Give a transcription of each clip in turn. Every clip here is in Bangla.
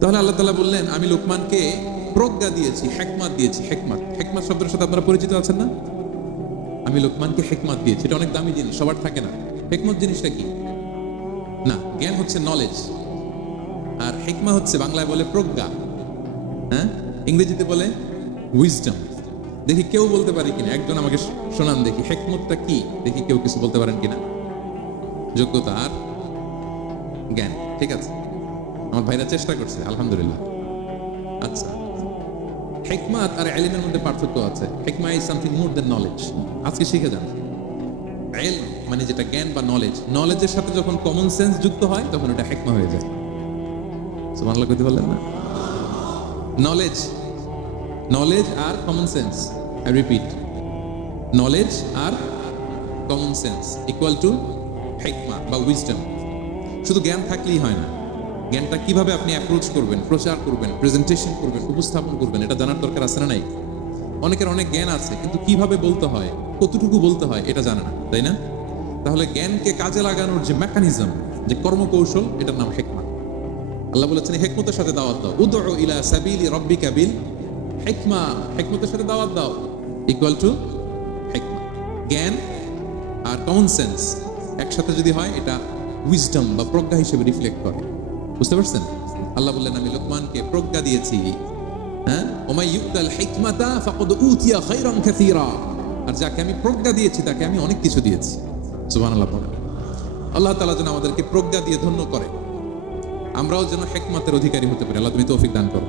তাহলে আল্লাহ তাআলা বললেন আমি লোকমানকে প্রজ্ঞা দিয়েছি, হিকমত দিয়েছি। হিকমত, হিকমত শব্দের সাথে আপনারা পরিচিত আছেন না? আমি লোকমানকে হিকমত দিয়েছি, এটা অনেক দামি জিনিস, সবার থাকে না। হিকমত জিনিসটা কি? না, জ্ঞান হচ্ছে নলেজ, আর হিকমা হচ্ছে বাংলায় বলে প্রজ্ঞা, হ্যাঁ, ইংরেজিতে বলে উইজডম। দেখি কেউ বলতে পারে কিনা, একজন আমাকে শোনান দেখি হিকমতটা কি, দেখি কেউ কিছু বলতে পারেন কিনা। যোগ্যতা আর জ্ঞান, ঠিক আছে, আমার ভাইরা চেষ্টা করছে, আলহামদুলিল্লাহ। আচ্ছা, হিকমাত আর ইলমের মধ্যে পার্থক্য আছে। হিকমা is something more than knowledge. আজকে শিখে যান, ইলম মানে যেটা জ্ঞান বা নলেজ, নলেজের সাথে যখন কমন সেন্স যুক্ত হয় তখন এটা হিকমা হয়ে যায়। সুবহানাল্লাহ কইতে পারলেন না? নলেজ, নলেজ আর common sense, I repeat, knowledge আর কমন সেন্স ইকুয়াল টু হিকমা বা উইজডম। শুধু জ্ঞান থাকলেই হয় না, জ্ঞানটা কিভাবে আপনি অ্যাপ্রোচ করবেন, প্রচার করবেন, প্রেজেন্টেশন করবেন, উপস্থাপন করবেন, এটা জানার দরকার আছে না নাই? অনেকের অনেক জ্ঞান আছে কিন্তু কিভাবে বলতে হয়, কতটুকু বলতে হয় এটা জানে না, তাই না? তাহলে জ্ঞানকে কাজে লাগানোর যে মেকানিজম, যে কর্মকৌশল, এটার নাম হিকমা। আল্লাহ বলেছেন হিকমতের সাথে দাওয়াত দাও, উদউ ইলা সাবিলি রাব্বিকা বিল হিকমা, হিকমতের সাথে দাওয়াত দাও ইকুয়াল টু হিকমা। জ্ঞান আর কমন সেন্স একসাথে যদি হয় এটা উইজডম বা প্রজ্ঞা হিসেবে রিফ্লেক্ট করে। বুঝতে পারছেন? আল্লাহ বললেন আমি লোকমানকে প্রজ্ঞা দিয়েছি, হ্যাঁ, ওমাই ইউতাল হিকমাতা ফাকাদ উতিয়া খায়রান কাসীরা, আর যাকে আমি প্রজ্ঞা দিয়েছি তাকে আমি অনেক কিছু দিয়েছি। সুবহানাল্লাহ বলেন। আল্লাহ তাআলা যেন আমাদেরকে প্রজ্ঞা দিয়ে ধন্য করে, আমরাও যেন হিকমতের অধিকারী হতে পারি। আল্লাহ তুমি তৌফিক দান করো।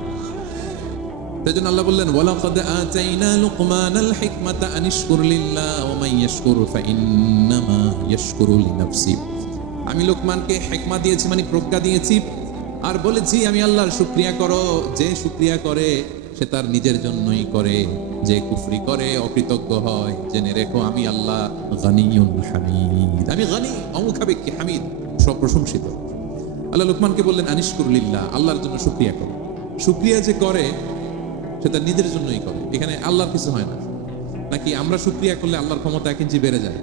তাই জন্য আল্লাহ বললেন ওয়ালাকাদ আতাইনা লুকমানাল হিকমাতা আনিশকুর লিল্লাহ ওয়া মান ইয়াশকুর ফাইন্নামা ইয়াশকুরু লিনাফসি। আমি লোকমানকে হিকমা দিয়েছি মানে প্রজ্ঞা দিয়েছি, আর বলেছি আমি আল্লাহর শুকরিয়া করো। যে শুকরিয়া করে সে তার নিজের জন্যই করে, যে কুফরি করে অকৃতজ্ঞ হয়। জেনে রেখো আমি আল্লাহ গানিয়ুন হামিদ, আমি গানি, অমুখাপেক্ষী, হামিদ, সপ্রশংসিত। আল্লাহ লোকমানকে বললেন আনিশকুর লিল্লাহ, আল্লাহর জন্য শুকরিয়া করো। শুকরিয়া যে করে সে তার নিজের জন্যই করে, এখানে আল্লাহর কিছু হয় না। নাকি আমরা শুকরিয়া করলে আল্লাহর ক্ষমতা 1 ইঞ্চি বেড়ে যায়?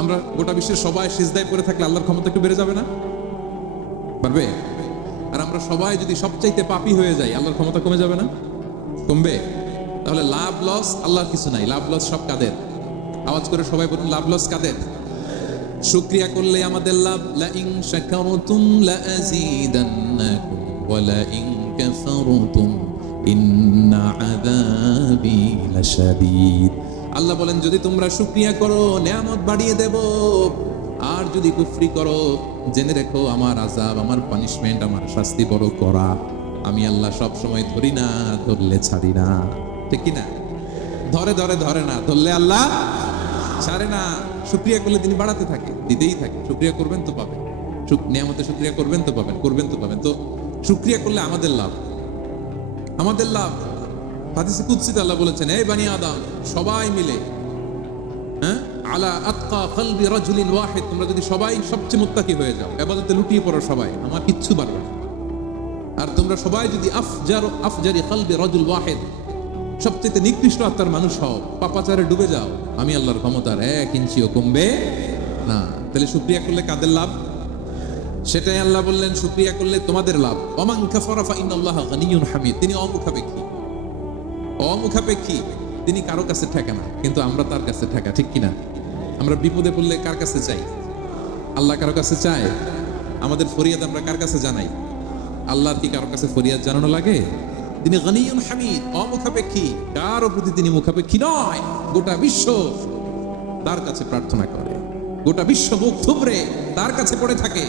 আমরা গোটা বিশ্বের সবাই সিজদায় পড়ে থাকলে আল্লাহর ক্ষমতা একটু বেড়ে যাবে না? পারবে? আর আমরা সবাই যদি সবচাইতে পাপী হয়ে যাই আল্লাহর ক্ষমতা কমে যাবে না? কমবে। তাহলে লাভ লস আল্লাহর কিছু নাই, লাভ লস সব কাদের? আওয়াজ করে সবাই বলুন, লাভ লস কাদের? শুকরিয়া করলে আমাদের লাভ। লা ইন শাকারতুম লা আযীদান্নাকুম ওয়া লা ইন কাফারতুম ইন্না আযাবি লাশাদীদ। আল্লাহ বলেন যদি তোমরা শুকরিয়া করো নিয়ামত বাড়িয়ে দেব, আর যদি কুফরি করো জেনে রেখো আমার আযাব, আমার পানিশমেন্ট, আমার শাস্তি বড় কড়া। আমি আল্লাহ সব সময় ধরি না, ধরলে ছাড়ি না, ঠিক কি না? ধরে ধরে ধরে না, ধরলে আল্লাহ ছাড়ে না। শুকরিয়া করলে তিনি বাড়াতে থাকে, দিতেই থাকে। শুকরিয়া করবেন তো পাবেন, নিয়ামতে শুকরিয়া করবেন তো পাবেন, করবেন তো পাবেন। তো শুকরিয়া করলে আমাদের লাভ, আমাদের লাভ। হাদিসে কুদসিতে আল্লাহ বলেছেন এই বানি আদম সবাই মিলে, হ্যাঁ, আলা আতকা কলবি রাজুলিন ওয়াহিদ, তোমরা যদি সবাই সবচেয়ে মুত্তাকি হয়ে যাও, ইবাদতে লুটিয়ে পড়ো সবাই, আমার কিচ্ছু পারবে না। আর তোমরা সবাই যদি আফজারি কলবি রাজুল ওয়াহিদ, সবচেয়ে নিকৃষ্ট আত্মার মানুষ হও, পাপাচারে ডুবে যাও, আমি আল্লাহর ক্ষমতার 1 ইঞ্চিও কমবে না। তাহলে শুকরিয়া করলে কাদের লাভ? সেটাই আল্লাহ বললেন শুকরিয়া করলে তোমাদের লাভ। ওমান কাফারা ফাইন্নাল্লাহা গানিয়ুন হামিদ, তিনি অমুখাপেক্ষী, অমুখাপেক্ষী, তিনি কারো কাছে ঠেকে না, কিন্তু আমরা তার কাছে ঠেকা, ঠিক কিনা? আমরা বিপদে পড়লে কার কাছে চাই? আল্লাহ কারো কাছে চায়? আমাদের ফরিয়াদ আমরা কার কাছে জানাই? আল্লাহর কি কারো কাছে ফরিয়াদ জানানো লাগে? তিনি গানিয়ুন হামিদ, অমুখাপেক্ষী, কারো প্রতি তিনি মুখাপেক্ষী নয়। গোটা বিশ্ব তার কাছে প্রার্থনা করে, গোটা বিশ্ব মুখ থুবড়ে তার কাছে পড়ে থাকে,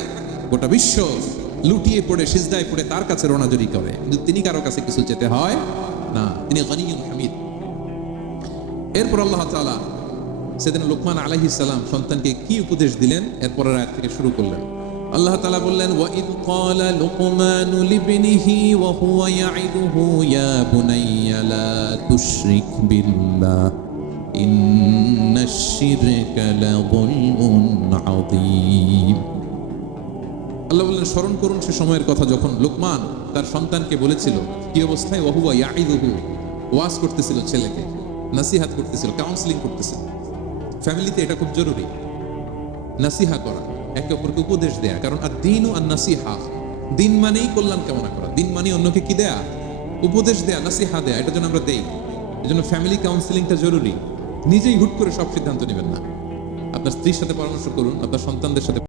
গোটা বিশ্ব লুটিয়ে পড়ে সিজদায় পড়ে তার কাছে রোনাজুরি করে, কিন্তু তিনি কারো কাছে কিছু যেতে হয় না, তিনি গানিয়ুন হামিদ। এরপর আল্লাহ তাআলা সেদিন লোকমান আলাইহিস সালাম সন্তানকে কি উপদেশ দিলেন এরপরের আয়াত থেকে শুরু করলেন। আল্লাহ তাআলা বললেন ওয়াইদ ক্বালা লুকমানু লিবনিহি ওয়া হুয়া ইয়াইদুহু ইয়া বুনাইয়া লা তুশরিক বিল্লাহ ইন্নাশ শিরকা লাযুলমুন আযীম। আল্লাহ বললেন স্মরণ করুন সে সময়ের কথা যখন লোকমান তার সন্তানকে বলেছিল, কি অবস্থায়? ওয়া হুয়া ইয়াইদুহু, ওয়াজ করতেছিল, ছেলেকে নসিহত করতেছিল, কাউন্সেলিং করতেছিল। ফ্যামিলিতে এটা খুব জরুরি, নসিহা করা, একে অপরকে উপদেশ দেয়া, কারণ আদ-দীনু আন-নাসিহা, দিন মানেই কল্যাণ কামনা করা, দিন মানে অন্যকে কি দেয়া, উপদেশ দেয়া, নাসিহা দেয়া, এটা যেন আমরা দেই। এজন্য ফ্যামিলি কাউন্সিলিংটা জরুরি। নিজেই হুট করে সব সিদ্ধান্ত নেবেন না, আপনার স্ত্রীর সাথে পরামর্শ করুন, আপনার সন্তানদের সাথে